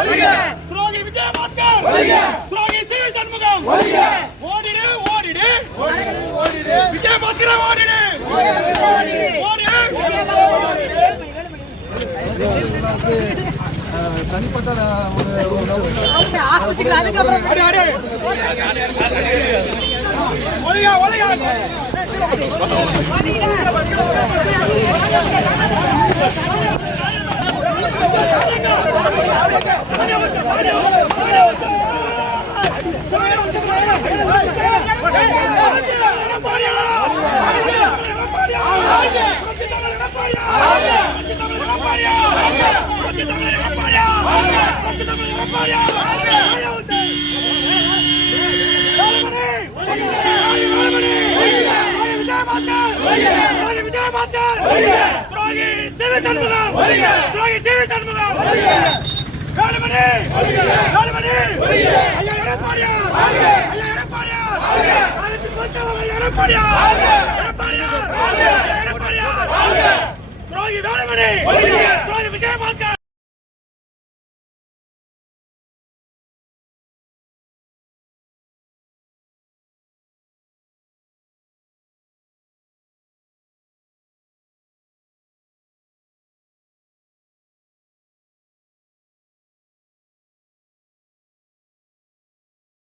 துரோகி விஜயபாஸ்கர், துரோகி C V Shanmugam, ஓடிடு ஓடிடு விஜயபாஸ்கரை ஓடிடு தனிப்பட்ட ஒலியா ஒலியா துரோகி வேலுமணி, துரோகி விஜயபாஸ்கர்.